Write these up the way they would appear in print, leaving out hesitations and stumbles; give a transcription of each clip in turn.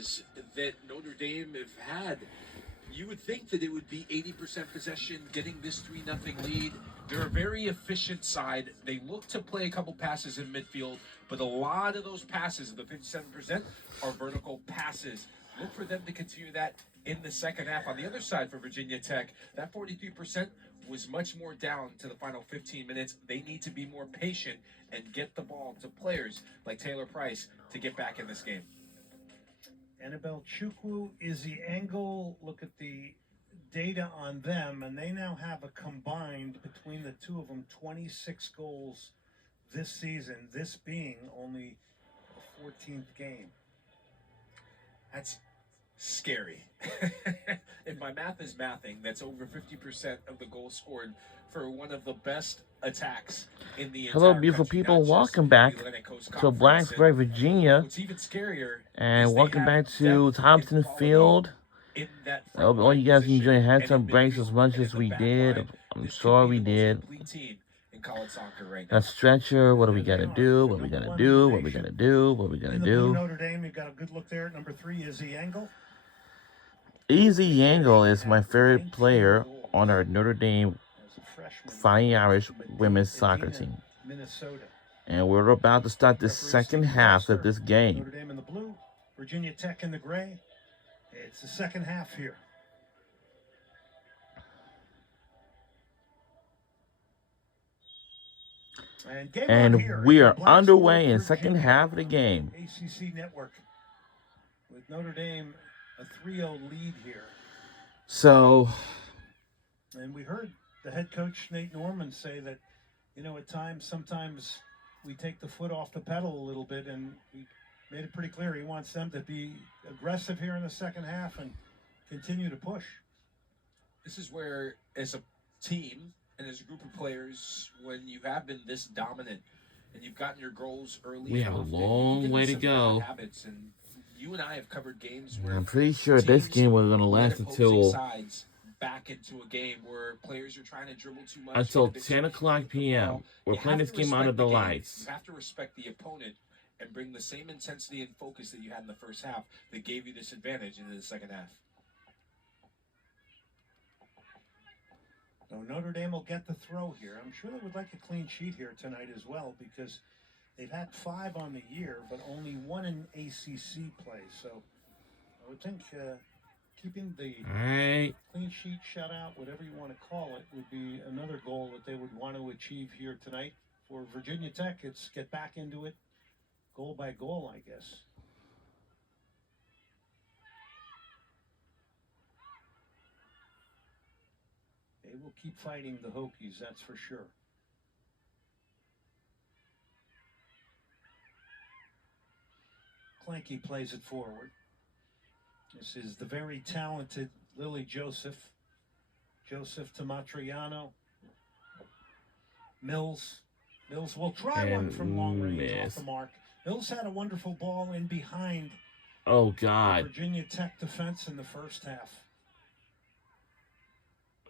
passes that Notre Dame have had. You would think that it would be 80% possession, getting this 3-0 lead. They're a very efficient side. They look to play a couple passes in midfield, but a lot of those passes, the 57%, are vertical passes. Look for them to continue that in the second half. On the other side for Virginia Tech, that 43% was much more down to the final 15 minutes. They need to be more patient and get the ball to players like Taylor Price to get back in this game. Annabelle Chukwu, Izzy Engel, look at the data on them, and they now have a combined, between the two of them, 26 goals this season, this being only the 14th game. That's scary. If my math is mathing, that's over 50% of the goals scored for one of the best attacks in the Hello, entire beautiful country, people. Welcome back to Conference. Blacksburg, Virginia. What's even scarier, and welcome back to Thompson Field. I hope all you guys enjoy hands-up breaks as much as we did. I'm sure we did. That stretcher, what do we gotta do? What we gotta do? What we gotta do? What we gotta do? Notre Dame, you've got a good look there at number 3, Izzy Engel. Izzy Engel is my favorite player on our Notre Dame Fighting Irish women's soccer team. Minnesota. And we're about to start the second half of this game. Notre Dame in the blue, Virginia Tech in the gray. It's the second half here. And we are underway in second half of the game. ACC Network with Notre Dame a 3-0 lead here. So, and we heard the head coach Nate Norman say that, you know, at times, sometimes we take the foot off the pedal a little bit, and he made it pretty clear he wants them to be aggressive here in the second half and continue to push. This is where, as a team and as a group of players, when you have been this dominant and you've gotten your goals early, we have a long way to go. Habits, and you and I have covered games where I'm pretty sure this game was going to last until back into a game where players are trying to dribble too much until 10 o'clock p.m. We're playing this game under the lights. You have to respect the opponent and bring the same intensity and focus that you had in the first half that gave you this advantage into the second half. So Notre Dame will get the throw here. I'm sure they would like a clean sheet here tonight as well, because they've had 5 on the year, but only 1 in ACC play. So I would think keeping the clean sheet, shutout, whatever you want to call it, would be another goal that they would want to achieve here tonight. For Virginia Tech, it's get back into it goal by goal, I guess. They will keep fighting the Hokies, that's for sure. Clanky plays it forward. This is the very talented Lily Joseph. Joseph to Matriano. Mills. Mills will try one from long range off the mark. Mills had a wonderful ball in behind. Oh, God. Virginia Tech defense in the first half.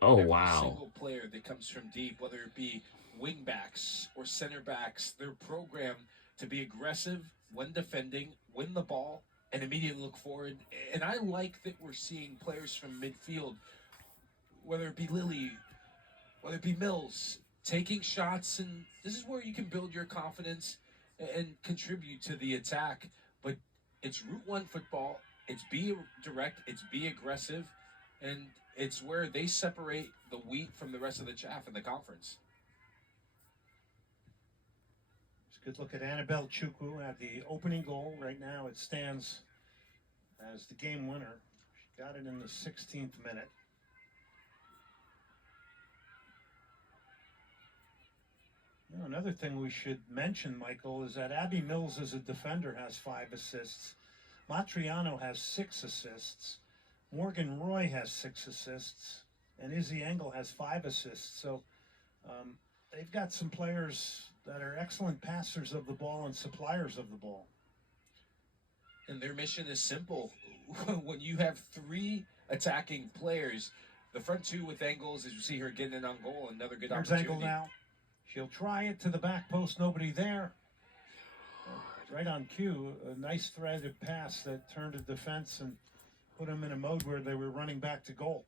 Oh, Every wow. single player that comes from deep, whether it be wing backs or center backs, they're programmed to be aggressive when defending, win the ball, and immediately look forward. And I like that we're seeing players from midfield, whether it be Lily, whether it be Mills, taking shots. And this is where you can build your confidence and contribute to the attack. But it's Route 1 football. It's be direct. It's be aggressive. And it's where they separate the wheat from the rest of the chaff in the conference. Good look at Annabelle Chukwu at the opening goal. Right now it stands as the game winner. She got it in the 16th minute. You know, another thing we should mention, Michael, is that Abby Mills as a defender has 5 assists. Matriano has 6 assists. Morgan Roy has 6 assists. And Izzy Engel has 5 assists. So they've got some players that are excellent passers of the ball and suppliers of the ball. And their mission is simple. When you have 3 attacking players, the front 2 with Engels, as you see her getting it on goal, another good opportunity. Engel now. She'll try it to the back post, nobody there. right on cue, a nice threaded pass that turned a defense and put them in a mode where they were running back to goal.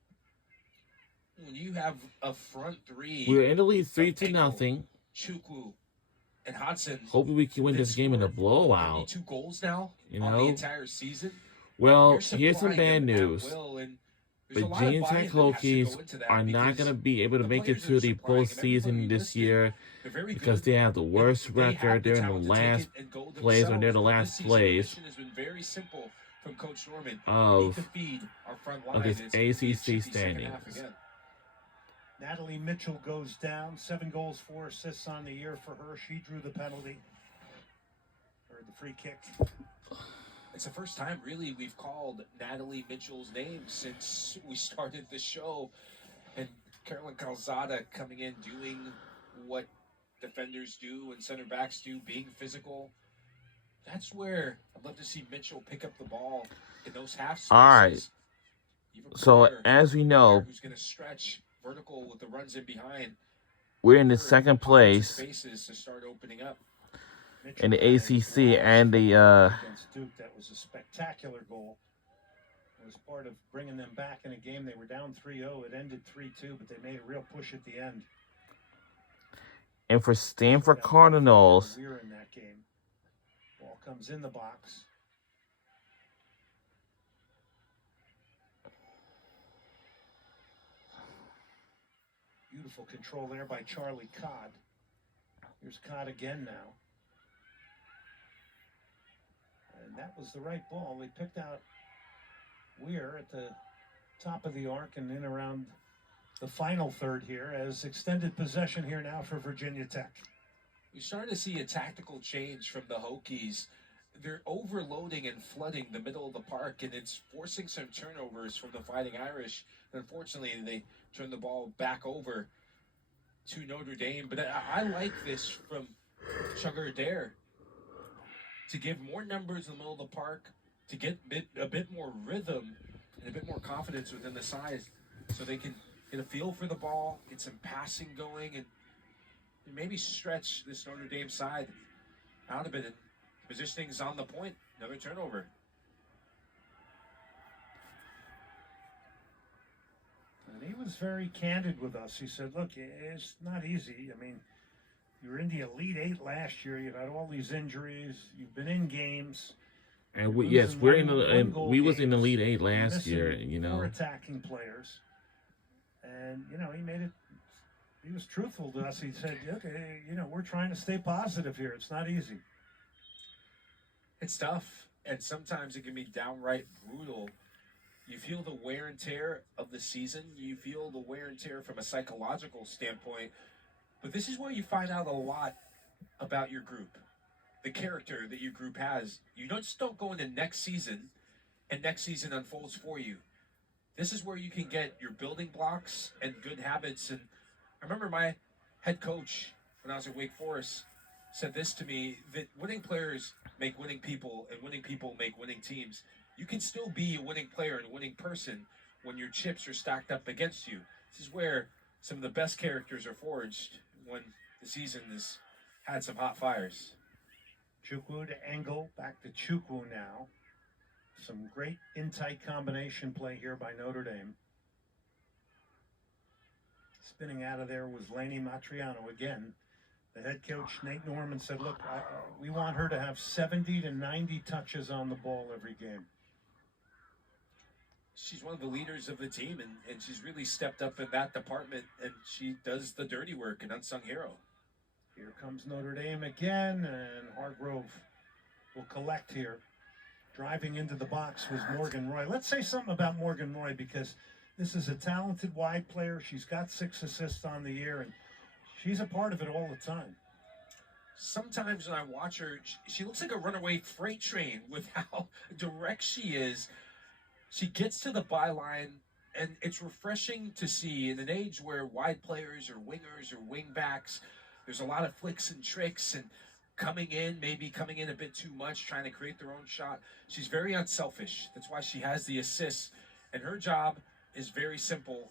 When you have a front three, We're in the lead 3-0. Chukwu and Hodson. Hoping we can win this game in a blowout. 32 goals now you on know? the entire season. Well, here's some bad news. But Virginia Tech Hokies are not going to be able to make it to the postseason this year because they have the worst record. They're in the last place, or they're the last place of this ACC standings. Natalie Mitchell goes down. 7 goals, 4 assists on the year for her. She drew the penalty, or the free kick. It's the first time, really, we've called Natalie Mitchell's name since we started the show. And Carolyn Calzada coming in, doing what defenders do and center backs do, being physical. That's where I'd love to see Mitchell pick up the ball in those half spaces. All right. So, as we know, who's going to stretch vertical with the runs in behind. We're in the second place spaces to start opening up. In the ACC and the against Duke. That was a spectacular goal. It was part of bringing them back in a game. They were down 3-0. It ended 3-2, but they made a real push at the end. And for Stanford Cardinals, we were in that game. Ball comes in the box. Beautiful control there by Charlie Codd. Here's Codd again now. And that was the right ball. They picked out Weir at the top of the arc and in around the final third here as extended possession here now for Virginia Tech. We're starting to see a tactical change from the Hokies. They're overloading and flooding the middle of the park, and it's forcing some turnovers from the Fighting Irish. Unfortunately, they turn the ball back over to Notre Dame. But I like this from Sugar Adair to give more numbers in the middle of the park, to get a bit more rhythm and a bit more confidence within the size so they can get a feel for the ball, get some passing going, and maybe stretch this Notre Dame side out a bit. And positioning's on the point. Another turnover. And he was very candid with us. He said, look, it's not easy. I mean, you were in the Elite Eight last year. You've had all these injuries. You've been in games. And we was in the Elite Eight last year, you know. 4 attacking players. And, you know, he was truthful to us. He said, okay, you know, we're trying to stay positive here. It's not easy. It's tough, and sometimes it can be downright brutal. You feel the wear and tear of the season. You feel the wear and tear from a psychological standpoint. But this is where you find out a lot about your group, the character that your group has. You just don't go into next season, and next season unfolds for you. This is where you can get your building blocks and good habits. And I remember my head coach when I was at Wake Forest said this to me, that winning players make winning people, and winning people make winning teams. You can still be a winning player and a winning person when your chips are stacked up against you. This is where some of the best characters are forged, when the season has had some hot fires. Chukwu to Engel, back to Chukwu now. Some great in-tight combination play here by Notre Dame. Spinning out of there was Lainey Matriano again. The head coach, Nate Norman, said, look, we want her to have 70 to 90 touches on the ball every game. She's one of the leaders of the team, and she's really stepped up in that department, and she does the dirty work, an unsung hero. Here comes Notre Dame again, and Hargrove will collect here. Driving into the box was Morgan Roy. Let's say something about Morgan Roy, because this is a talented wide player. She's got 6 assists on the year, and she's a part of it all the time. Sometimes when I watch her, she looks like a runaway freight train with how direct she is. She gets to the byline, and it's refreshing to see in an age where wide players or wingers or wing backs, there's a lot of flicks and tricks and maybe coming in a bit too much, trying to create their own shot. She's very unselfish. That's why she has the assists. And her job is very simple.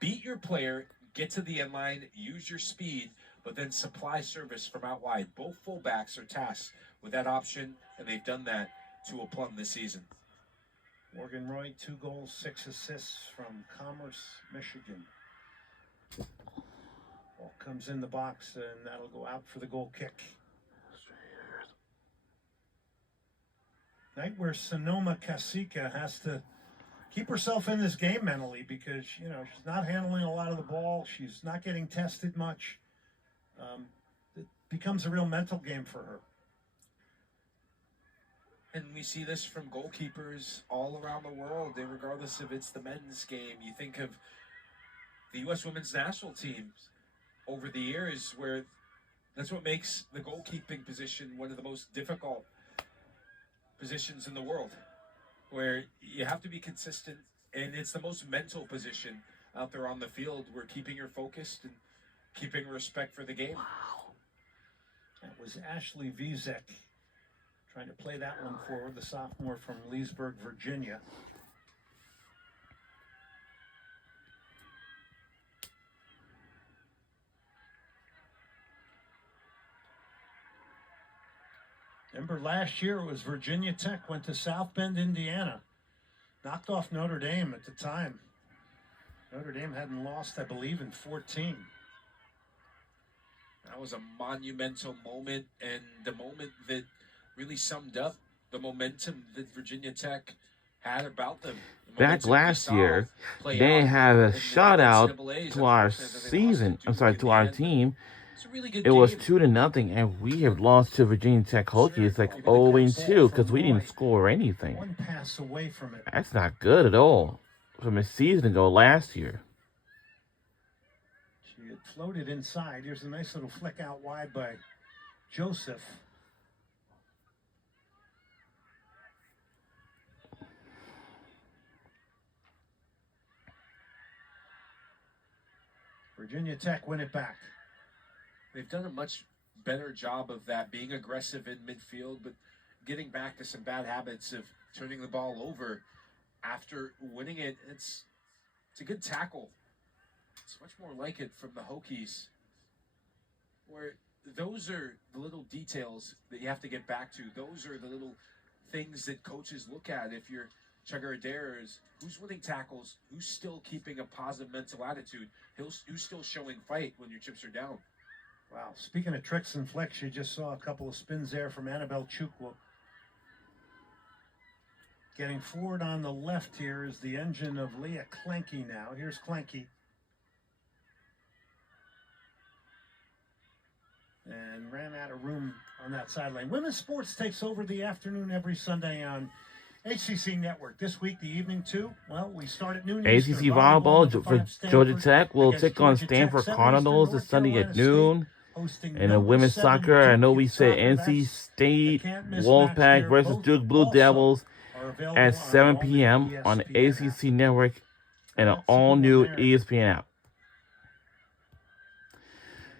Beat your player, get to the end line, use your speed, but then supply service from out wide. Both fullbacks are tasked with that option, and they've done that to a plumb this season. Morgan Roy, 2 goals, 6 assists from Commerce, Michigan. Ball comes in the box, and that'll go out for the goal kick. Night where Sonoma Cacique has to keep herself in this game mentally because, you know, she's not handling a lot of the ball. She's not getting tested much. It becomes a real mental game for her. And we see this from goalkeepers all around the world, regardless if it's the men's game. You think of the U.S. women's national teams over the years, where that's what makes the goalkeeping position one of the most difficult positions in the world, where you have to be consistent, and it's the most mental position out there on the field, where keeping her focused and keeping respect for the game. That was Ashley Vizek trying to play that one forward, the sophomore from Leesburg, Virginia. Remember last year it was Virginia Tech went to South Bend, Indiana. Knocked off Notre Dame at the time. Notre Dame hadn't lost, I believe, in 14. That was a monumental moment, and the moment that really summed up the momentum that Virginia Tech had about them. Back last year, they had a shutout to our season. I'm sorry, to our team. It was 2-0, and we have lost to Virginia Tech Hokies like 0-2 because we didn't score anything. One pass away from it. That's not good at all from a season ago last year. She had floated inside. Here's a nice little flick out wide by Joseph. Virginia Tech win it back. They've done a much better job of that, being aggressive in midfield, but getting back to some bad habits of turning the ball over after winning it. It's a good tackle. It's much more like it from the Hokies, where those are the little details that you have to get back to. Those are the little things that coaches look at if you're Chugger Adair, is who's winning tackles, who's still keeping a positive mental attitude, who's still showing fight when your chips are down. Wow, speaking of tricks and flicks, you just saw a couple of spins there from Annabelle Chukwu. Getting forward on the left here is the engine of Leah Klenke now. Here's Klenke. And ran out of room on that sideline. Women's sports takes over the afternoon every Sunday on ACC Network. This week, the evening, too. Well, we start at noon. ACC volleyball for Georgia Tech will take on Stanford Cardinals this Sunday at noon. And in women's soccer, I know we said NC State Wolfpack versus Duke Blue Devils at 7 p.m. on the ACC Network and an all-new ESPN app.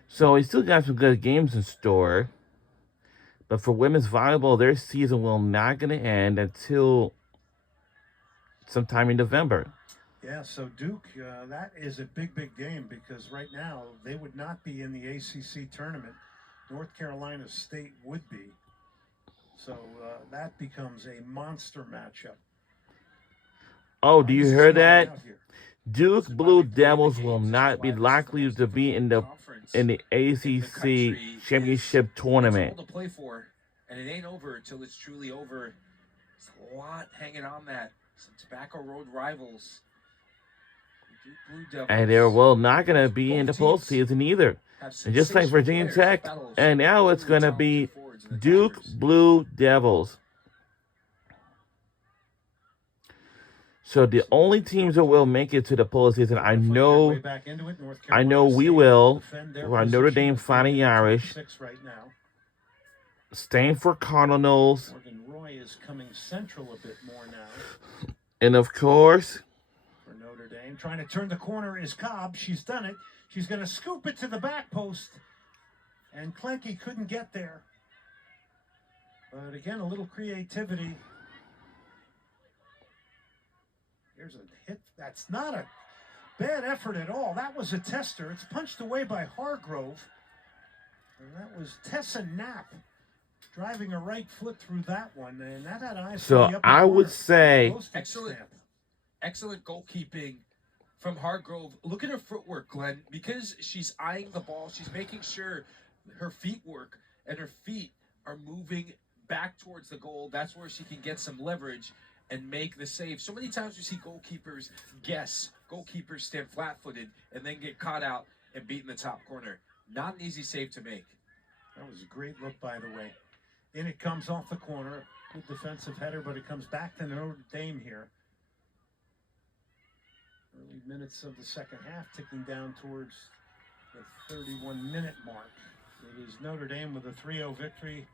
So we still got some good games in store. But for women's volleyball, their season will not going to end until sometime in November. Yeah, so Duke, that is a big, big game because right now they would not be in the ACC tournament. North Carolina State would be. So that becomes a monster matchup. Oh, do you hear that? Duke Blue Devils will not be likely to be in the ACC championship tournament. To play for, and it ain't over until it's truly over. There's a lot hanging on that. Some Tobacco Road rivals. And they're not going to be in the postseason either. And just like Virginia Tech, and now it's going to be Duke Blue Devils. So the only teams that will make it to the postseason, I know we will. We're Notre Dame Fighting Irish, Stanford Cardinals, Morgan Roy is coming central a bit more now. And of course, for Notre Dame, trying to turn the corner is Cobb. She's done it. She's going to scoop it to the back post, and Klenke couldn't get there. But again, a little creativity. Here's a hit. That's not a bad effort at all. That was a tester. It's punched away by Hargrove. And that was Tessa Knapp. driving a right foot through that one, and that had eyes. So I would say excellent goalkeeping from Hargrove. Look at her footwork, Glenn. Because she's eyeing the ball, she's making sure her feet work, and her feet are moving back towards the goal. That's where she can get some leverage and make the save. So many times we see goalkeepers guess. Goalkeepers stand flat-footed and then get caught out and beat in the top corner. Not an easy save to make. That was a great look, by the way. In it comes off the corner. Good defensive header, but it comes back to Notre Dame here. Early minutes of the second half, ticking down towards the 31-minute mark. It is Notre Dame with a 3-0 victory.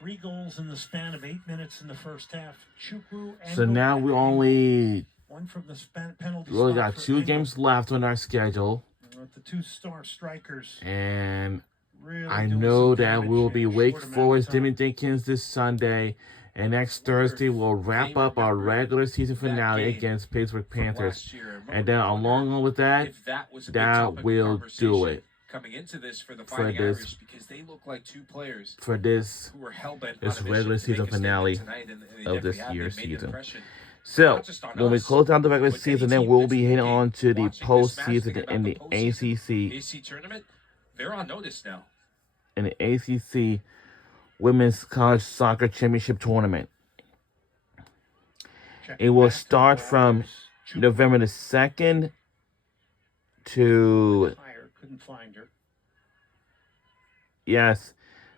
3 goals in the span of 8 minutes in the first half. Chukwu and so. Now we only one from the penalty. Really got 2 games left on our schedule. With the 2 star strikers. And really I know that we'll be Wake Forest, Jimmy Dinkins this Sunday. And next Thursday, we'll wrap up our regular season finale against Pittsburgh Panthers. And then along with that, that will do it. Coming into this for the Fighting Irish, because they look like 2 players for this who were hell-bent this on a regular mission to season make a finale statement tonight, and of this they year's made an season. impression. So, when we us, close down the regular but season, any then team we'll that's be heading looking, on to the watching this match, postseason thinking in the about the ACC. AC tournament, they're on notice now. In the ACC Women's College Soccer Championship Tournament. It will start from November the 2nd to... Couldn't find her. Yes,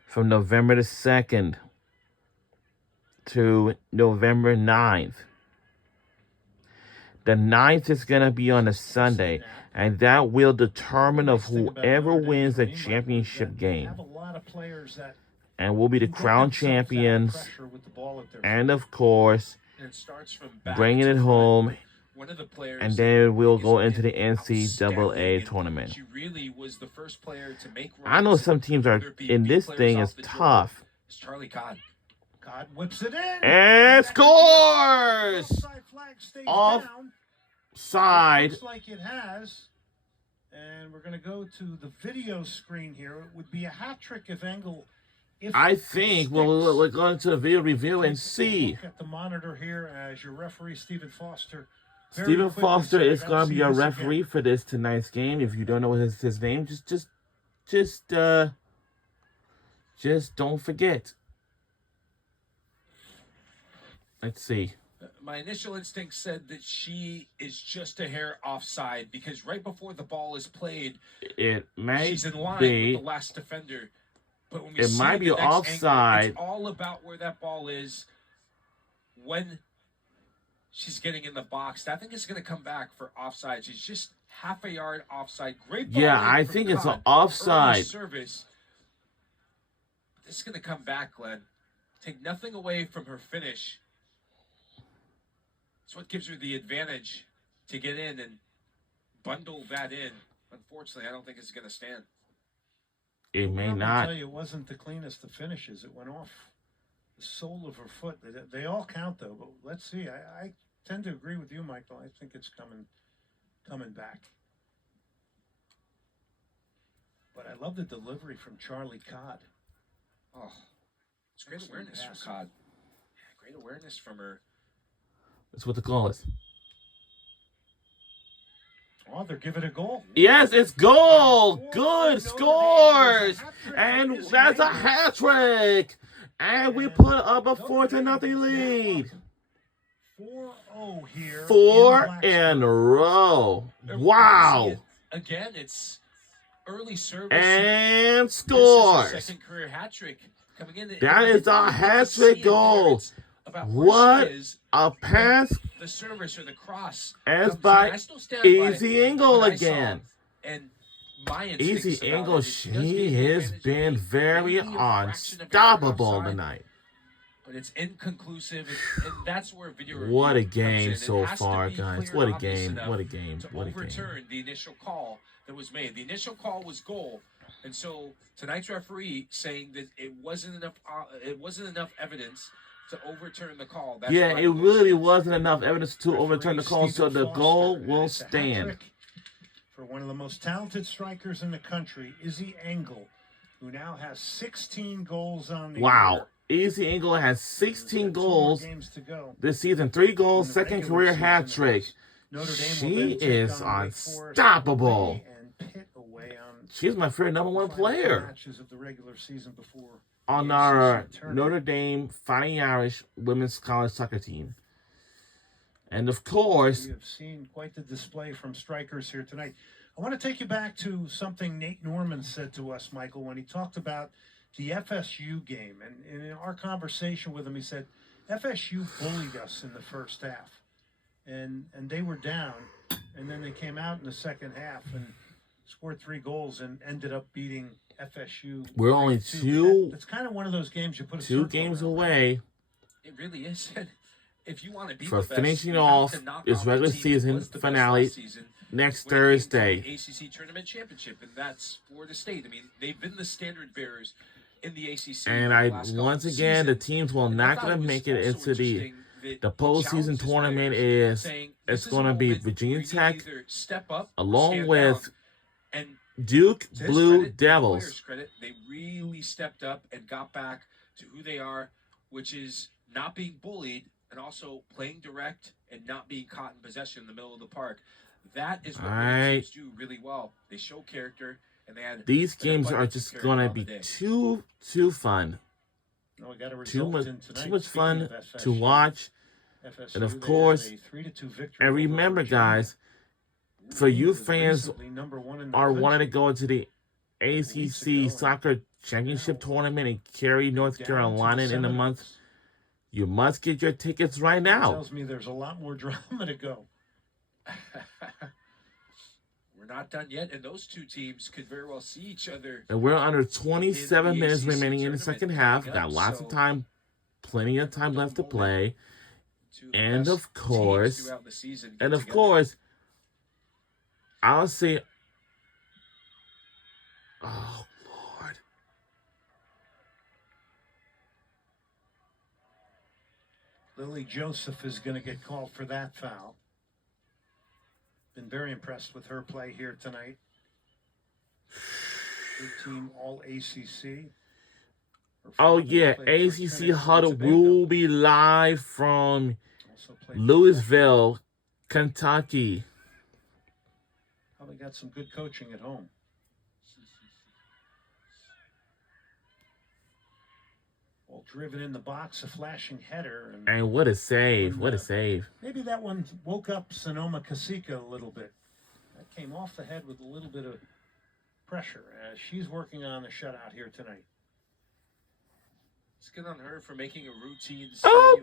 from November the 2nd to November 9th. The 9th is going to be on a Sunday, and that will determine of whoever wins the championship game. And we'll be the crown champions, and of course, bringing it home. And then we'll go into the NCAA tournament. I know some teams are in this thing is tough. Charlie Codd whips it in and scores offside. Looks like it has. And we're going to go to the video screen here. It would be a hat trick if Engel. I think we'll go into the video review and see. Look at the monitor here as your referee, Stephen Foster. Stephen Foster is going to be our referee for this tonight's game. If you don't know his name, just don't forget. Let's see. My initial instinct said that she is just a hair offside because right before the ball is played, she's in line with the last defender. But when we see might be offside. Angle, it's all about where that ball is when she's getting in the box. I think it's going to come back for offside. She's just half a yard offside. Great ball. Yeah, I think it's an offside. Service. This is going to come back, Glenn. Take nothing away from her finish. It's what gives her the advantage to get in and bundle that in. Unfortunately, I don't think it's going to stand. It may not. I tell you, it wasn't the cleanest of finishes. It went off the sole of her foot. They all count, though. But let's see. I tend to agree with you, Michael. I think it's coming back. But I love the delivery from Charlie Codd. Oh, it's great awareness from Codd. Yeah, great awareness from her. That's what the call is. Oh, they're giving a goal. Yes, it's goal. Good scores. And that's a hat trick. And we put up a 4-0 lead. 4-0 here. 4 in a row. Wow. Again, it's early service. And scores. Second career hat trick coming in. That is a hat trick goal. What a pass. The service or the cross. As by Easy Engel again. And my Easy Engel, she has been very unstoppable tonight. But it's inconclusive, and that's where video. What a game so far, guys! What a game! What a game! What a game! Overturn the initial call that was made. The initial call was goal, and so tonight's referee saying that it wasn't enough. It wasn't enough evidence to overturn the call. That's yeah, it really wasn't enough evidence to overturn the call, so the goal will stand. For one of the most talented strikers in the country, Izzy Engel, who now has 16 goals on the Wow. year. Easy Engel has 16 goals games to go. this season. 3 goals, In the second regular career season, hat trick. Notre Dame She will then take is on Wake Forest unstoppable. away and Pitt away on She's my favorite number 1 the final player matches of the regular season before on the our ACC tournament. Notre Dame Fighting Irish women's college soccer team. And of course, we have seen quite the display from strikers here tonight. I want to take you back to something Nate Norman said to us, Michael, when he talked about the FSU game. And in our conversation with him, he said, FSU bullied us in the first half. And they were down. And then they came out in the second half and scored 3 goals and ended up beating FSU. we're only It's kind of one of those games you put a 2 games around. away. It really is. If you want to be For the best, finishing you have off to knock its off the regular team that season was the best finale last season next when it came to Thursday. the ACC tournament championship, and that's Florida State. I mean, they've been the standard bearers in the ACC. And once again, the teams will not going to make it into the postseason tournament. It's going to be Virginia Tech step up along with and Duke to his Blue credit, Devils. Players' credit, they really stepped up and got back to who they are, which is not being bullied and also playing direct and not being caught in possession in the middle of the park. That is what teams do really well. They show character, and they had these games are just going to be too fun. Too much fun to watch. FSU, And of course, and remember, guys, for you fans are wanting to go into the ACC Soccer Championship Tournament in Cary, North Carolina in a month, you must get your tickets right now. Tells me there's a lot more drama to go. We're not done yet, and those 2 teams could very well see each other. And we're under 27 minutes remaining in the second half. Got lots of time, plenty of time left to play. And of course, I'll say, oh, Lord. Lily Joseph is going to get called for that foul. Been very impressed with her play here tonight. Good team, all ACC. Oh, yeah, ACC Huddle will be live from Louisville, Kentucky. Probably got some good coaching at home. Well, driven in the box, a flashing header. And what a save. What a save. Maybe that one woke up Sonoma Kasika a little bit. That came off the head with a little bit of pressure. She's working on the shutout here tonight. It's good on her for making a routine save. Oh!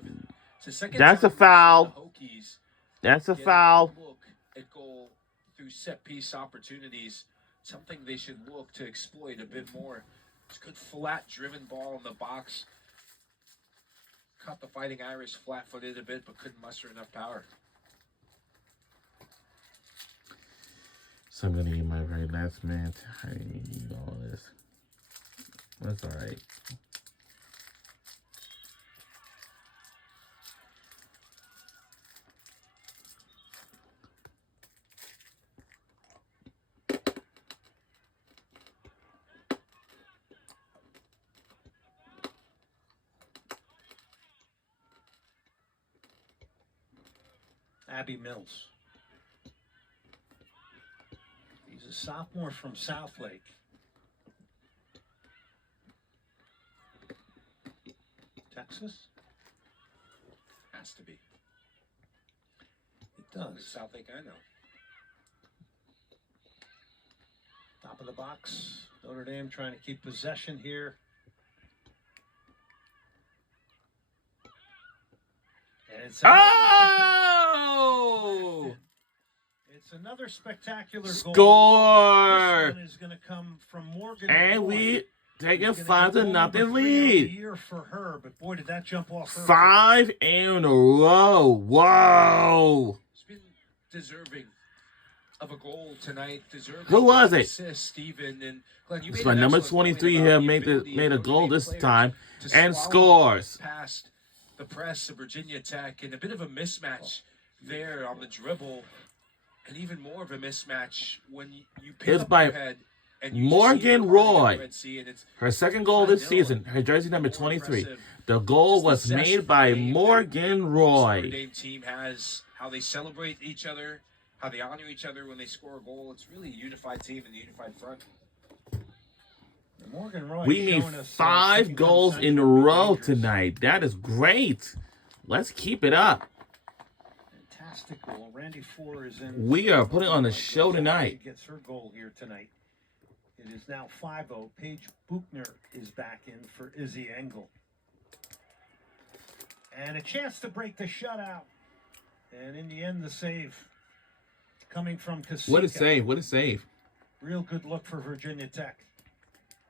That's a foul. Hokies That's a foul. Look at goal through set-piece opportunities. Something they should look to exploit a bit more. It's a good flat-driven ball in the box. Caught the Fighting Irish flat-footed a bit, but couldn't muster enough power. So I'm going to get my very last man to hide all this. That's all right. Abby Mills. He's a sophomore from Southlake. Texas? Has to be. It does. Southlake, I know. Top of the box. Notre Dame trying to keep possession here. And it's It's another spectacular score. Goal. This one is going to come from Morgan. And we take a 5-0 lead. Year for her, but boy, did that jump off her. 5 in a row. Whoa. It's been deserving of a goal tonight. Who was it? Assist, Steven. And Glenn, you it's made my number 23 here made a goal this time and scores. Past the press of Virginia Tech, and a bit of a mismatch there on the dribble, and even more of a mismatch when you pick up your head And you just see Morgan it Roy. Red Sea, and it's Her second goal this 5-0. season. Her jersey number More 23. impressive. The goal Just was the zest made for by the game Morgan Notre Roy. Dame team has, how they celebrate each other, how they honor each other when they score a goal. It's really a unified team and a unified front. Morgan Roy We need showing us, 5 taking goals on in a Central row Rangers. tonight. That is great. Let's keep it up. Fantastic goal. Randy Four is in. We are putting on a show tonight. Gets her goal here tonight. It is now 5-0. Paige Buchner is back in for Izzy Engel. And a chance to break the shutout. And in the end, the save coming from Kasika. What a save. What a save. Real good look for Virginia Tech.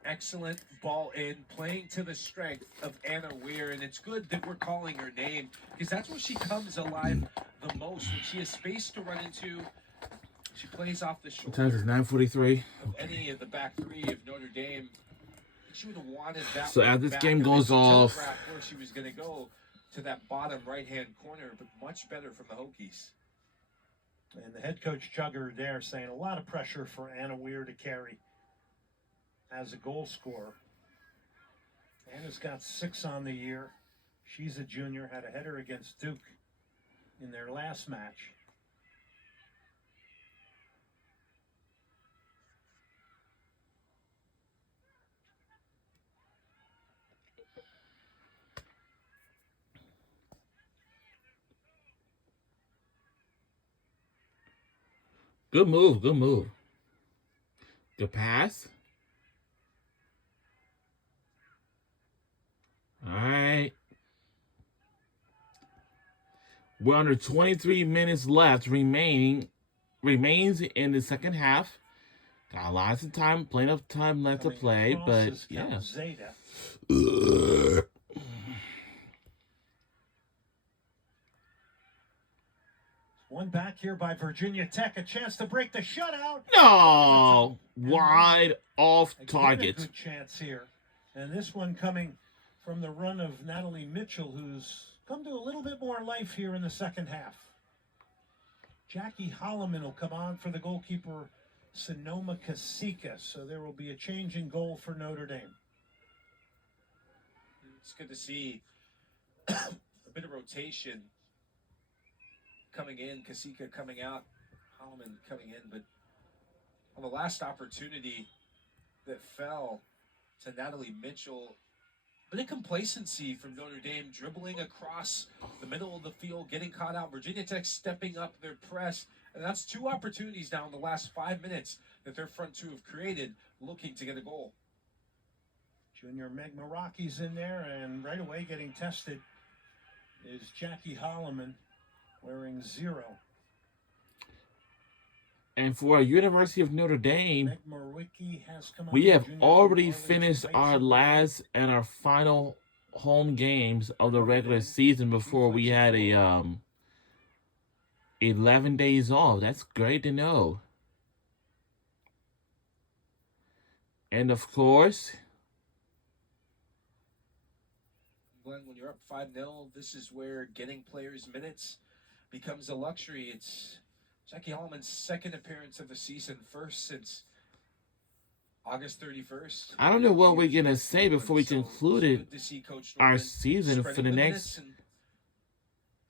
Excellent ball in, playing to the strength of Anna Weir, and it's good that we're calling her name because that's where she comes alive the most. When she has space to run into, she plays off the shoulder. What time is it? 9:43. Of any of the back three of Notre Dame. She would have wanted that. So as this game goes off, where she was going to go to that bottom right-hand corner, but much better from the Hokies. And the head coach Chugger there saying a lot of pressure for Anna Weir to carry as a goal scorer. Anna's got 6 on the year. She's a junior, had a header against Duke in their last match. good move. Good move. Good pass. All right. We're under 23 minutes left remains in the second half. Got lots of time, plenty of time left to play, but yeah. One back here by Virginia Tech, a chance to break the shutout. No, wide off target. A good chance here, and this one coming from the run of Natalie Mitchell, who's come to a little bit more life here in the second half. Jackie Holloman will come on for the goalkeeper, Sonoma Kasika. So there will be a change in goal for Notre Dame. It's good to see a bit of rotation coming in, Kasika coming out, Holloman coming in. But on the last opportunity that fell to Natalie Mitchell, a bit of complacency from Notre Dame, dribbling across the middle of the field, getting caught out. Virginia Tech stepping up their press. And that's 2 opportunities now in the last 5 minutes that their front 2 have created, looking to get a goal. Junior Meg Meraki's in there, and right away getting tested is Jackie Holloman, wearing 0. And for University of Notre Dame, Meg Meriwicki has come on. we have Junior already Orleans finished Knights our of last and our final home games of the regular season before we had a 11 days off. That's great to know. And of course, Glenn, when you're up 5-0, this is where getting players minutes becomes a luxury. It's Jackie Holloman's second appearance of the season, first since August 31st. I don't know what we're going to say before we concluded our season for the next this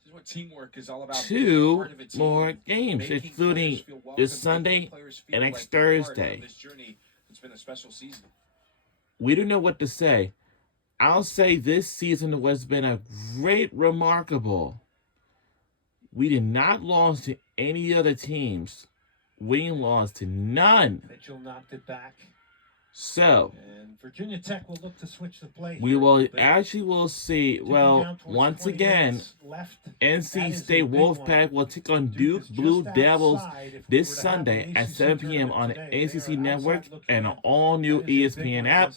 is what teamwork is all about. 2 more games, including this Sunday and next Thursday. This journey, it's been a special season. We don't know what to say. I'll say this season has been a great, remarkable. We did not lose to any other teams. We lost to none. Mitchell knocked it back. So, and Virginia Tech will look to switch the play. We will actually will see. Well, once again, NC State Wolfpack will take on Duke Blue Devils this Sunday at 7 p.m. on the ACC Network and an all-new ESPN app.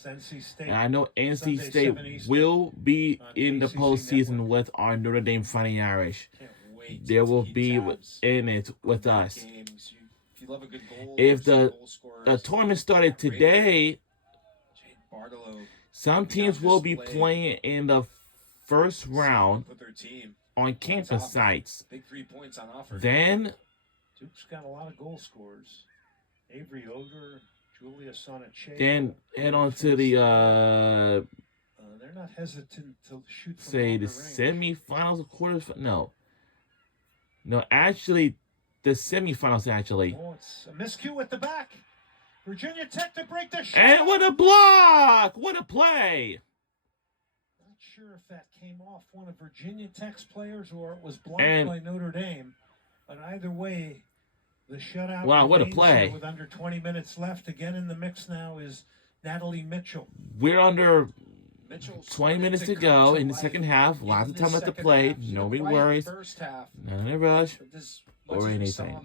And I know NC State will be in the postseason with our Notre Dame Fighting Irish. They will be in it with us. If the tournament started today, some teams will be playing in the first round on campus sites. Then Duke's got a lot of goal scorers. Avery Ogre, Julius on a chain. Then head on to the they're not hesitant to shoot from say the range. semifinals or quarters. No, actually, the semifinals actually. Oh, it's a miscue at the back. Virginia Tech to break the shot. And what a block! What a play! Not sure if that came off one of Virginia Tech's players or it was blocked by Notre Dame. But either way, the shutout. Wow, what a play! With under 20 minutes left, again in the mix now is Natalie Mitchell. We're under 20 minutes to go in the second half. Lots of time left to play. Nobody worries. None in a rush or anything.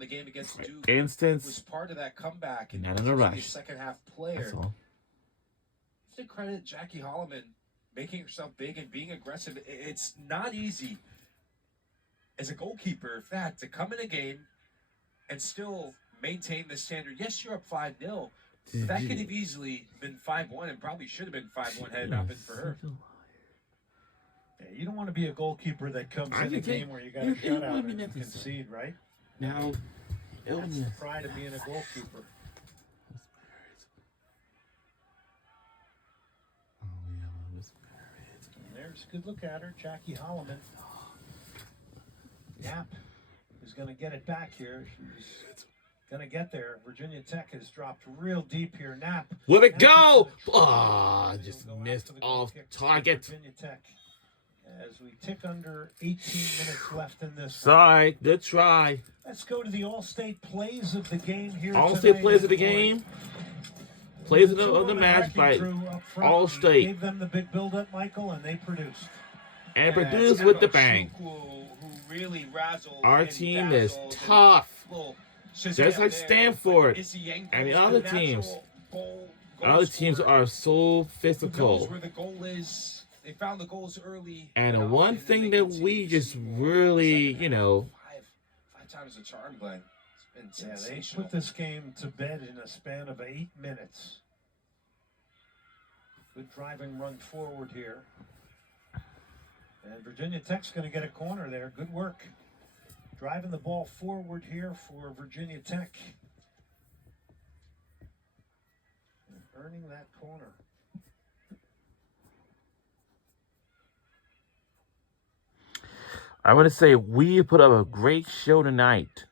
For instance, was part of that comeback and not in a rush. Second half player. That's all. To credit Jackie Holloman making herself big and being aggressive. It's not easy as a goalkeeper to come in a game and still maintain the standard. Yes, you're up 5-0. But that could have easily been 5-1 and probably should have been 5-1 had it not been for her. Yeah, you don't want to be a goalkeeper that comes in a game where you got a shutout and concede, right? Now, that's the pride of being a goalkeeper. And there's a good look at her, Jackie Holloman. Yap is going to get it back here. She's going to get there. Virginia Tech has dropped real deep here. Knapp. Let it go! Oh, just missed off target. Virginia Tech. As we tick under 18 minutes left in this. Sorry, good try. Let's go to the All-State plays of the game here. All-State plays of the game. Plays of the match by All-State. Gave them the big build-up, Michael, and they produced. And produced with the bang. Who really razzled our team is tough. Just like Stanford and the other teams. Other teams are so physical. Where the goal is. They found the goals early. And the one thing that we just really, five times the charm, Glenn. It's been sensational. They put this game to bed in a span of 8 minutes. Good driving run forward here. And Virginia Tech's going to get a corner there. Good work. Driving the ball forward here for Virginia Tech. And earning that corner. I want to say we put up a great show tonight.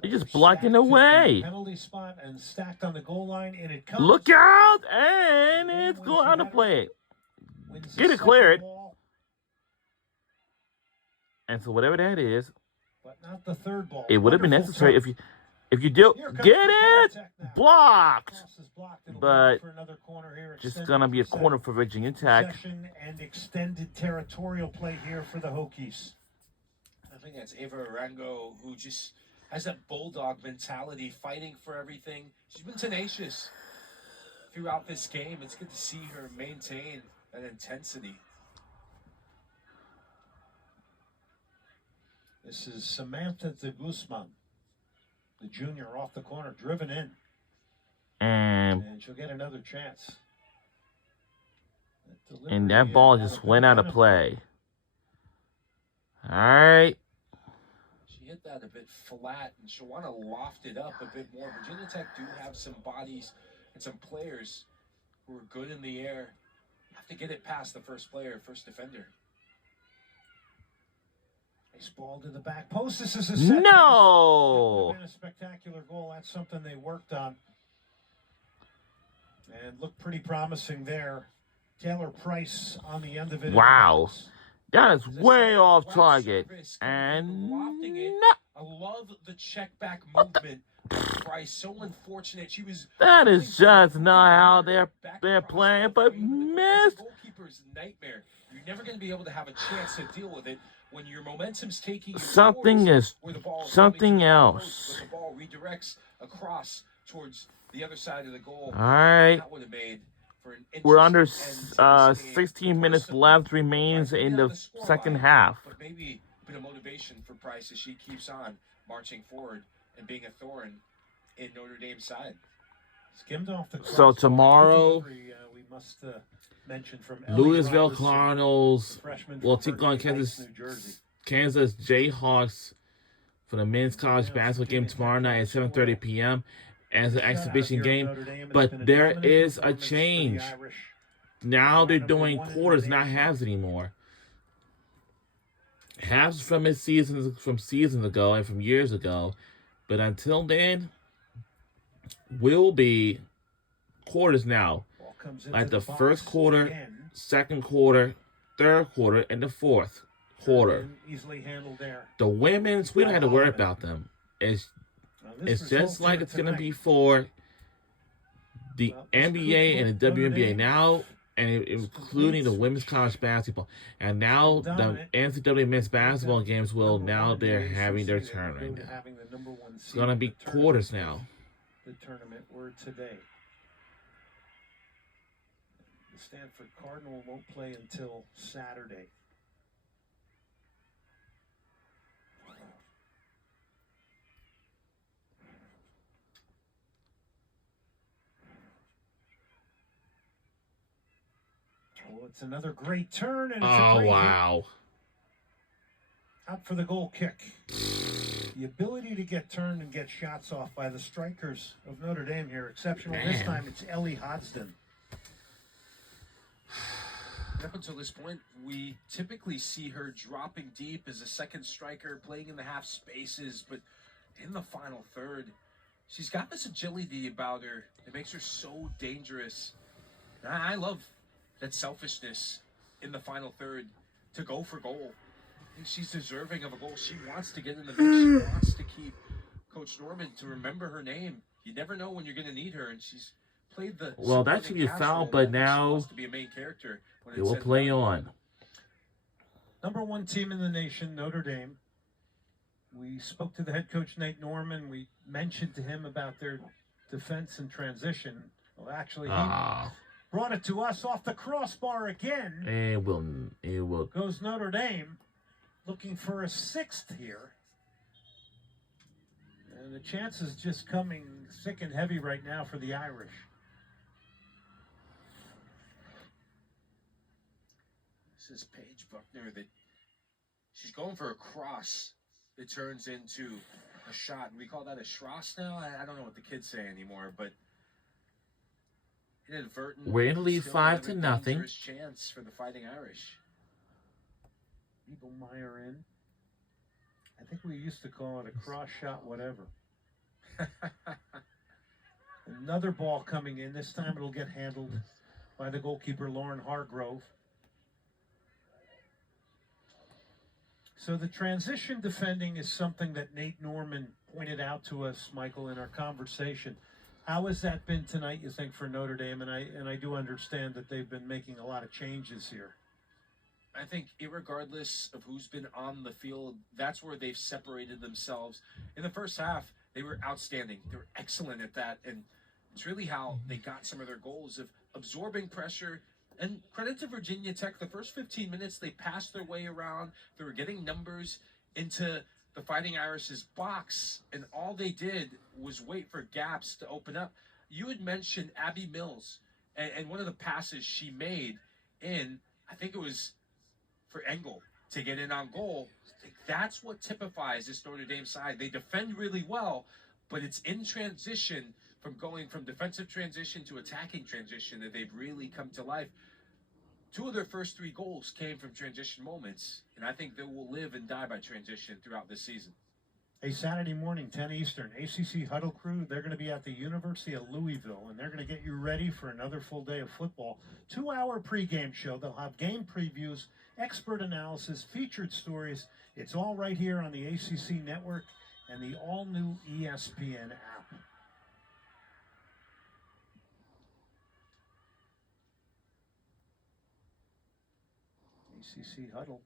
They're just blocking the way. Penalty spot and stacked on the goal line, and it comes. Look out! And it's going out of play. Get it cleared. And so whatever that is, but not the third ball. It would have been necessary if you do get it blocked. But just gonna be a corner for Virginia Tech. Possession and extended territorial play here for the Hokies. I think that's Ava Arango, who just has that bulldog mentality, fighting for everything. She's been tenacious throughout this game. It's good to see her maintain that intensity. This is Samantha de Guzman, the junior, off the corner, driven in. And she'll get another chance. And that ball just went out of play. All right. She hit that a bit flat, and she'll want to loft it up a bit more. Virginia Tech do have some bodies and some players who are good in the air. Have to get it past the first defender. Nice ball to the back post. This is a set no. Piece. A spectacular goal. That's something they worked on. And looked pretty promising there. Taylor Price on the end of it. Wow. That is way off target. And I love the check back movement. Price, so unfortunate. She was. That is just not how they're playing, but missed. Goalkeeper's nightmare. You're never going to be able to have a chance to deal with it when your momentum's taking you something else. The ball redirects across towards the other side of the goal. All right. That would have made for an we're under 16 minutes left remains in the second half. But maybe a bit of motivation for Price as she keeps on marching forward and being a thorn in Notre Dame's side. Skimmed off the so tomorrow, we must mention from Louisville Cardinals will take on Kansas Jayhawks for the men's college basketball game tomorrow night at 7:30 p.m. as an exhibition game. But there is a change. Now they're doing quarters, not halves anymore. Halves from seasons ago and from years ago, but until then, will be quarters now. Like the first quarter, second quarter, third quarter, and the fourth quarter. The women's, we don't have to worry about them. It's just like it's gonna be for the NBA and the WNBA now, and including the women's college basketball. And now the NCAA men's basketball games they're having their turn right now. It's gonna be quarters now. The tournament were today. The Stanford Cardinal won't play until Saturday. Oh, it's another great turn, and it's a great hit. Out for the goal kick. The ability to get turned and get shots off by the strikers of Notre Dame here. Exceptional. This time it's Ellie Hodgson. Up until this point, we typically see her dropping deep as a second striker, playing in the half spaces, but in the final third, she's got this agility about her that makes her so dangerous. And I love that selfishness in the final third to go for goal. I think she's deserving of a goal. She wants to get in the mix. She wants to keep Coach Norman to remember her name. You never know when you're going to need her, and she's played the... Well, that should be a foul, but now to be a main character they will play on. Number one team in the nation, Notre Dame. We spoke to the head coach, Nate Norman. We mentioned to him about their defense and transition. Well, actually, he brought it to us off the crossbar again. It will. Goes Notre Dame, looking for a sixth here. And the chances just coming thick and heavy right now for the Irish. This is Paige Buckner that she's going for a cross that turns into a shot. We call that a schross now? I don't know what the kids say anymore, but inadvertent. We're in the lead 5-0. Chance for the Fighting Irish. Eagle Meyer in. I think we used to call it a cross shot, whatever. Another ball coming in. This time it'll get handled by the goalkeeper, Lauren Hargrove. So the transition defending is something that Nate Norman pointed out to us, Michael, in our conversation. How has that been tonight, you think, for Notre Dame? And I do understand that they've been making a lot of changes here. I think irregardless of who's been on the field, that's where they've separated themselves. In the first half, they were outstanding. They were excellent at that. And it's really how they got some of their goals of absorbing pressure. And credit to Virginia Tech, the first 15 minutes, they passed their way around. They were getting numbers into the Fighting Irish's box, and all they did was wait for gaps to open up. You had mentioned Abby Mills, and one of the passes she made in, I think it was for Engel to get in on goal. That's what typifies this Notre Dame side. They defend really well, but it's in transition, from going from defensive transition to attacking transition, that they've really come to life. 2 of their first 3 goals came from transition moments, and I think they will live and die by transition throughout this season. A Saturday morning, 10 Eastern, ACC Huddle Crew, they're going to be at the University of Louisville, and they're going to get you ready for another full day of football. 2-hour pregame show. They'll have game previews, expert analysis, featured stories. It's all right here on the ACC network and the all-new ESPN app. ACC Huddle.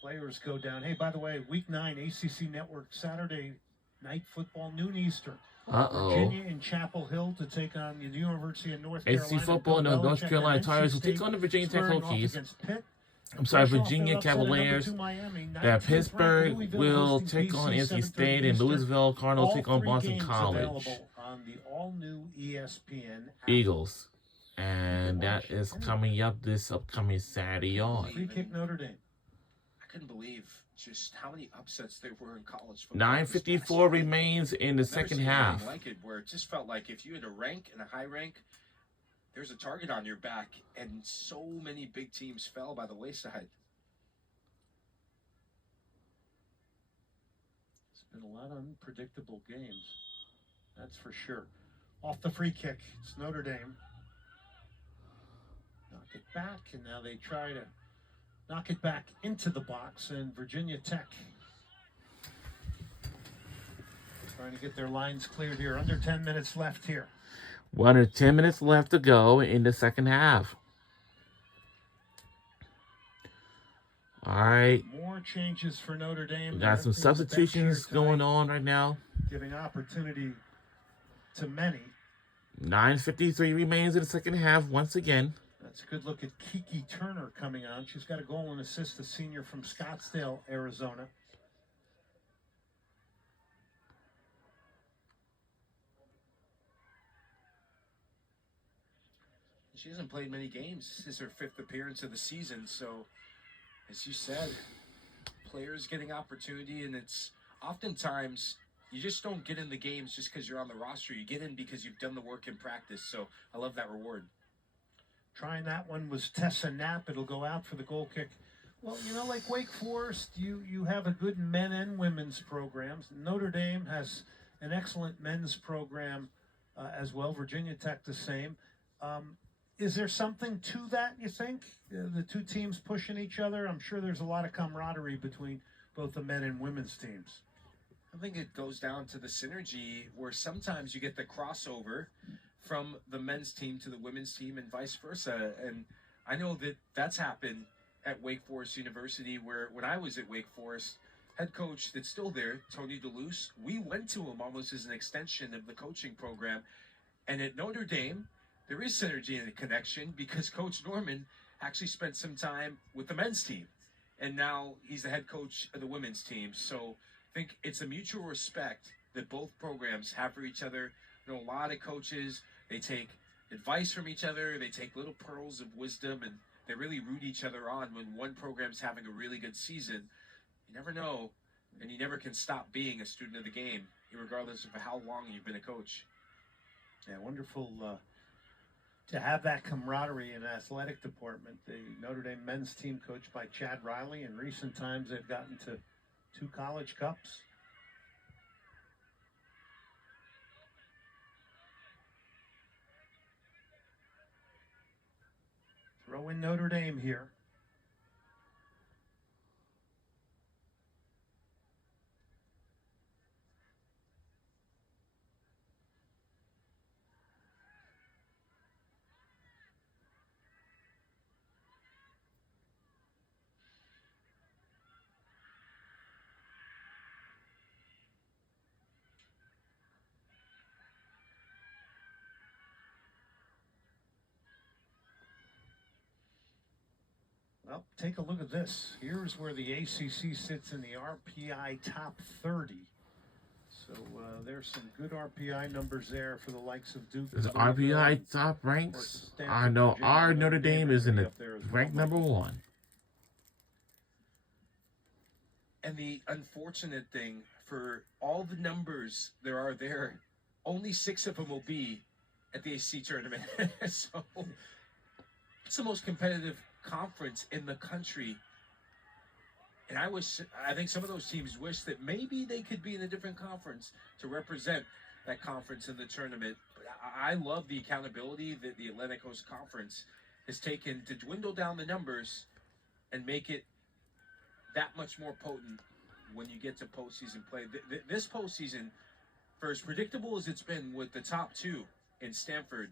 Players go down. Hey, by the way, week 9, ACC Network, Saturday night football, noon Eastern. Virginia in Chapel Hill to take on the University of North Carolina. ACC football, North Carolina Tigers will take on the Virginia Tech Hokies. Against Pitt. I'm sorry, Fresh off Virginia their upset at number Cavaliers. 2 Miami, That 19th ranked Pittsburgh Louisville will hosting take on BC, NC 7:30 State, and Eastern. Louisville Cardinals All take on 3 Boston games College available on the all-new ESPN app. Eagles. And that is coming up this upcoming Saturday on. Free kick Notre Dame. I couldn't believe just how many upsets there were in college football. 9:54 remains in the second half. Like it, where it just felt like if you had a rank and a high rank, there's a target on your back, and so many big teams fell by the wayside. It's been a lot of unpredictable games, that's for sure. Off the free kick, it's Notre Dame. Knock it back, and now they try to knock it back into the box, and Virginia Tech trying to get their lines cleared here. Under 10 minutes left here. Under 10 minutes left to go in the second half. All right. More changes for Notre Dame. We got some substitutions going on right now. Giving opportunity to many. 9:53 remains in the second half once again. That's a good look at Kiki Turner coming on. She's got a goal and assist, a senior from Scottsdale, Arizona. She hasn't played many games. This is her 5th appearance of the season. So, as you said, players getting opportunity, and it's oftentimes you just don't get in the games just because you're on the roster. You get in because you've done the work in practice. So, I love that reward. Trying that one was Tessa Knapp. It'll go out for the goal kick. Well, you know, like Wake Forest, you have a good men and women's programs. Notre Dame has an excellent men's program as well. Virginia Tech the same. Is there something to that, you think? The two teams pushing each other? I'm sure there's a lot of camaraderie between both the men and women's teams. I think it goes down to the synergy where sometimes you get the crossover from the men's team to the women's team and vice versa. And I know that that's happened at Wake Forest University, where when I was at Wake Forest, head coach that's still there, Tony DeLuce, we went to him almost as an extension of the coaching program. And at Notre Dame, there is synergy and a connection because Coach Norman actually spent some time with the men's team. And now he's the head coach of the women's team. So I think it's a mutual respect that both programs have for each other. You know, a lot of coaches, they take advice from each other. They take little pearls of wisdom, and they really root each other on when one program's having a really good season. You never know, and you never can stop being a student of the game, regardless of how long you've been a coach. Yeah, wonderful to have that camaraderie in the athletic department. The Notre Dame men's team coached by Chad Riley. In recent times, they've gotten to 2 college cups. Throw in Notre Dame here. Well, take a look at this. Here's where the ACC sits in the RPI top 30. So there's some good RPI numbers there for the likes of Duke. There's RPI top ranks. I know our Notre Dame is in the rank number 1. And the unfortunate thing, for all the numbers there are there, only 6 of them will be at the ACC tournament. So it's the most competitive conference in the country. And I think some of those teams wish that maybe they could be in a different conference to represent that conference in the tournament. But I love the accountability that the Atlantic Coast Conference has taken to dwindle down the numbers and make it that much more potent when you get to postseason play. This postseason, for as predictable as it's been with the top 2 in Stanford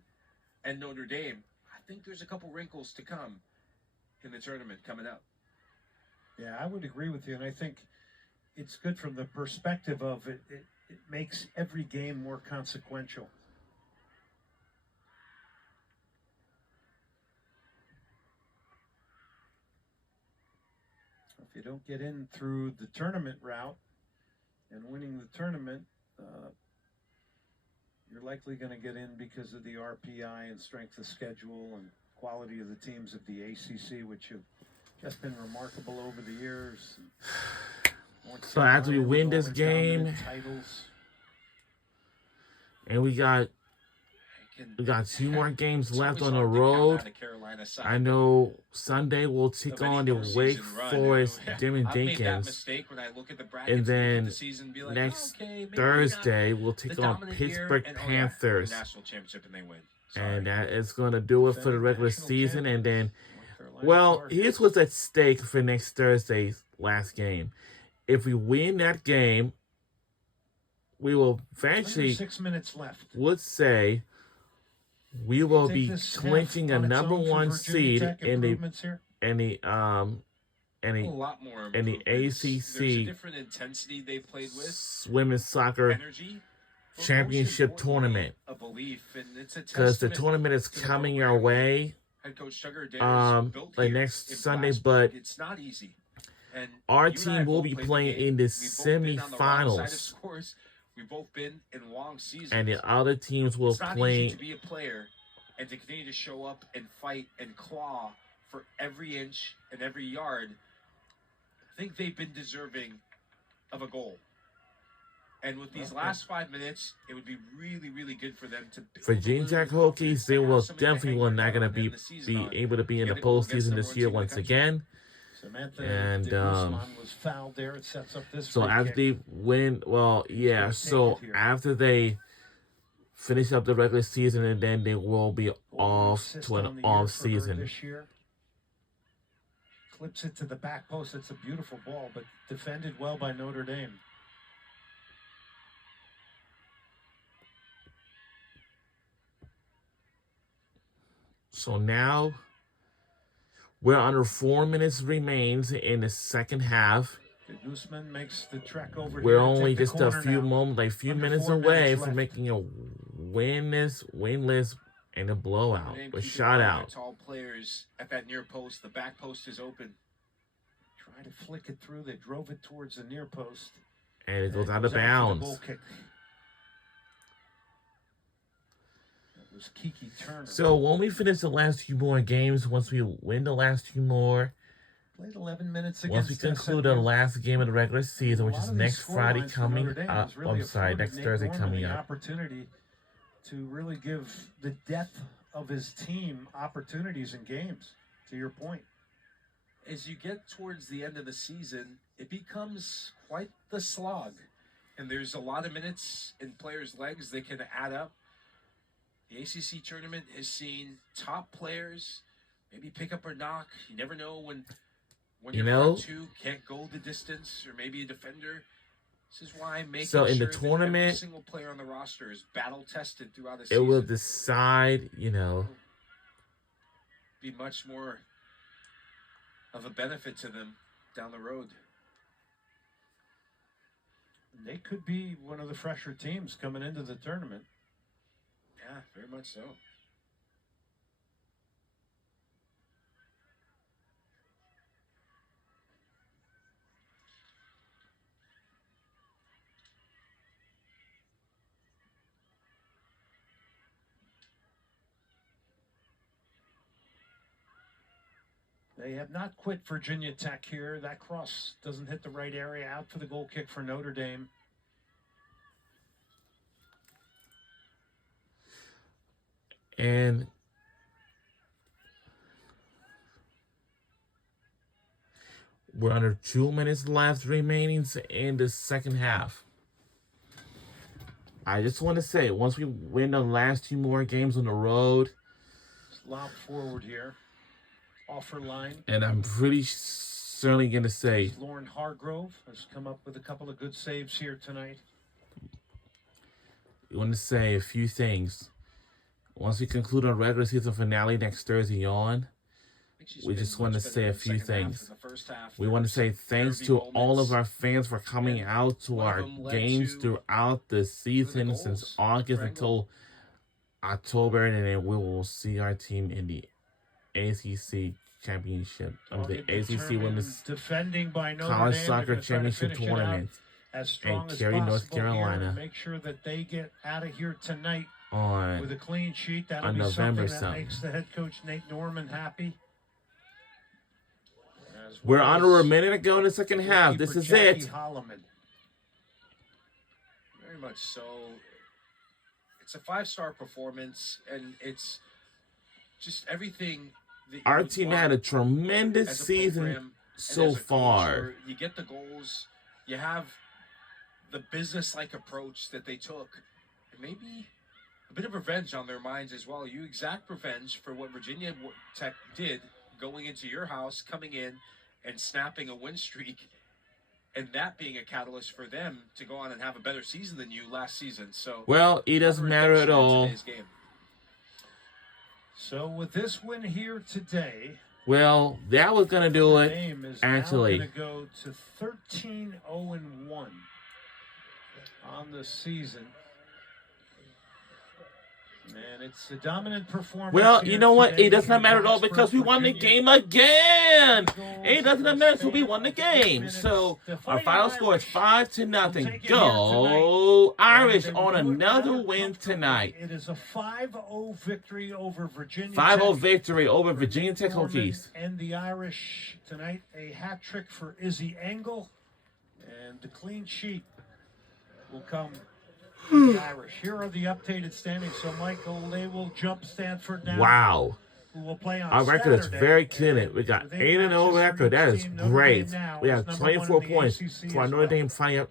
and Notre Dame, I think there's a couple wrinkles to come in the tournament coming up. Yeah, I would agree with you, and I think it's good from the perspective of it makes every game more consequential. If you don't get in through the tournament route and winning the tournament, you're likely going to get in because of the RPI and strength of schedule and quality of the teams of the ACC, which have just been remarkable over the years. So after we win this game, and we got 2 more games left on the road. I know Sunday we'll take on the Wake Forest Deacons, and then next Thursday we'll take on Pittsburgh Panthers, and that is going to do it for the regular season. And then, well, here's what's at stake for next Thursday's last game. If we win that game, we will eventually, 6 minutes left, would say, we will be clinching a #1 seed in the ACC different intensity they've played with. Women's soccer championship tournament, because the tournament is coming our way like next Sunday, but it's not easy. And our team will be playing in the semifinals. We've both been in long seasons, and the other teams will play. To be a player and to continue to show up and fight and claw for every inch and every yard. I think they've been deserving of a goal. And with these last 5 minutes, it would be really, really good for them to. For Gene Jack Hokies, they will definitely not going to be able to be in the postseason this year once again. And was fouled there. It sets up this so after they win, well, yeah. So after they finish up the regular season, and then they will be off to an off season. Clips it to the back post. It's a beautiful ball, but defended well by Notre Dame. So now we're under 4 minutes remains in the second half. Guzman makes the trek over. We're only just a few moments, like few minutes away from making a winless, and a blowout, a shutout. Tall players at that near post. The back post is open. Try to flick it through. They drove it towards the near post, and it goes out of bounds. Goal kick. That was Kiki Turner. So when we finish the last few more games, once we win the last few more. Played 11 minutes against. Once we conclude the last game of the regular season, which is next Friday coming up. I'm sorry, next Thursday coming up. Opportunity to really give the depth of his team opportunities in games. To your point, as you get towards the end of the season, it becomes quite the slog, and there's a lot of minutes in players' legs that can add up. The ACC tournament has seen top players maybe pick up or knock. You never know when your front two can't go the distance, or maybe a defender. This is why making so in sure the tournament, every single player on the roster is battle tested throughout the season. It will decide, be much more of a benefit to them down the road. They could be one of the fresher teams coming into the tournament. Yeah, very much so. They have not quit Virginia Tech here. That cross doesn't hit the right area. Out for the goal kick for Notre Dame. And we're under 2 minutes left remaining in the second half. I just want to say, once we win the last 2 more games on the road, lob forward here. Offer line. And I'm pretty certainly going to say Lauren Hargrove has come up with a couple of good saves here tonight. I want to say a few things. Once we conclude our regular season finale next Thursday on, we just want to say a few things. We want to say thanks to all of our fans for coming out to our games throughout the season since August until October, and then we will see our team in the ACC championship of the They've ACC determined Women's defending by Notre College Dame. Soccer They're gonna try to Championship finish it out Tournament as strong in as Cary, North possible here Carolina and make sure that they get out of here tonight on with a clean sheet. That'll on be November something that something. makes the head coach Nate Norman happy. We're under a minute to go in the second half. This is Jackie it. Holloman. Very much so. It's a 5-star performance, and it's just everything. That Our team had a tremendous as a season program, so and as a coach, far. where you get the goals, you have the business-like approach that they took, and maybe a bit of revenge on their minds as well. You exact revenge for what Virginia Tech did going into your house, coming in and snapping a win streak, and that being a catalyst for them to go on and have a better season than you last season. So, Well, it doesn't matter at all. So with this win here today, Well, that was gonna do Notre it. Dame is Actually, now going to go to 13-0-1 on the season. And it's a dominant performance. well, here you know what? today It does not in matter at all Blacksburg, because we won the Virginia. game again. It doesn't Goals matter for so we won the Spain, game. 8 So minutes. our The final Fighting score is Irish 5-0. will take it here Go Irish And they on will do it another rather win comfortably. tonight. It is a 5-0 victory over Virginia 5-0 Tech. victory over Virginia Tech Norman Hokies. and the Irish tonight. A hat trick for Izzy Engel, and the clean sheet will come from the Irish. Here are the updated standings. So, Michael, they will jump Stanford now. Wow. Who will play on Our record is Saturday. very clean. We got With 8 8-0 matches for record. each That is team. Notre great. Dame now We is have number 24 one in the points ACC to our as Notre well. Dame final.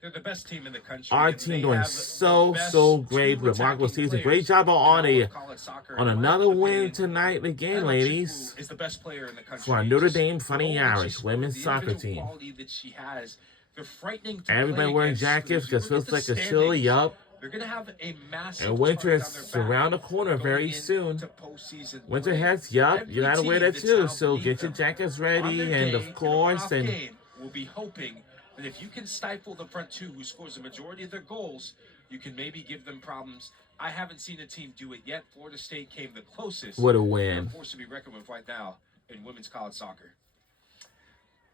They're the best team in the country. Our and team they doing have so the best great. two Remarkable attacking season. players Great job in on all of college soccer. In my another win opinion, tonight again, Ella ladies. Chukwu is the best player in the country. For our Notre Just Dame the Fighting goal that she Irish scored, women's the soccer individual team. quality that she has, they're frightening to Everybody play wearing against. jackets because it Look feels at like the a chilly standings. up. They're going to have a massive And winter target is on their back around the corner going very into soon. postseason Winter play. hats, yup. Every You gotta wear team that that's too. now So beneath get your them jackets on ready. their And day, of in a course, one-off and game, we'll be hoping that if you can stifle the front two who scores the majority of their goals, you can maybe give them problems. I haven't seen a team do it yet. Florida State came the closest. what a They're win. a force to be reckoned with right now in women's college soccer.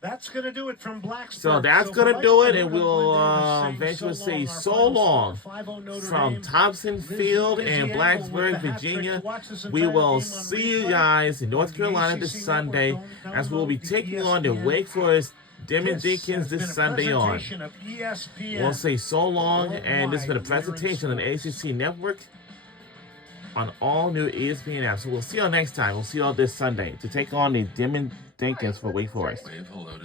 That's going to do it from Blacksburg. So that's for going to Mike do it, Malone, and we'll Glenn Davis eventually saying say Our so final long score, 5-0 Notre from Dame. Thompson Field Lizzie in Engel with Blacksburg, the hat trick Virginia. to watch this We entire will game on see you replay guys in North on the Carolina ACC this network. Sunday Don't as we'll be download the taking on the ESPN Wake app. Forest Demon This Deacons has this been a Sunday on. presentation of ESPN. We'll say so long, and this has been a Worldwide presentation on the Leaders ACC Network on all new ESPN apps. So we'll see you all next time. We'll see you all this Sunday to take on the Demon Deacons for Wake Forest. Wave hello to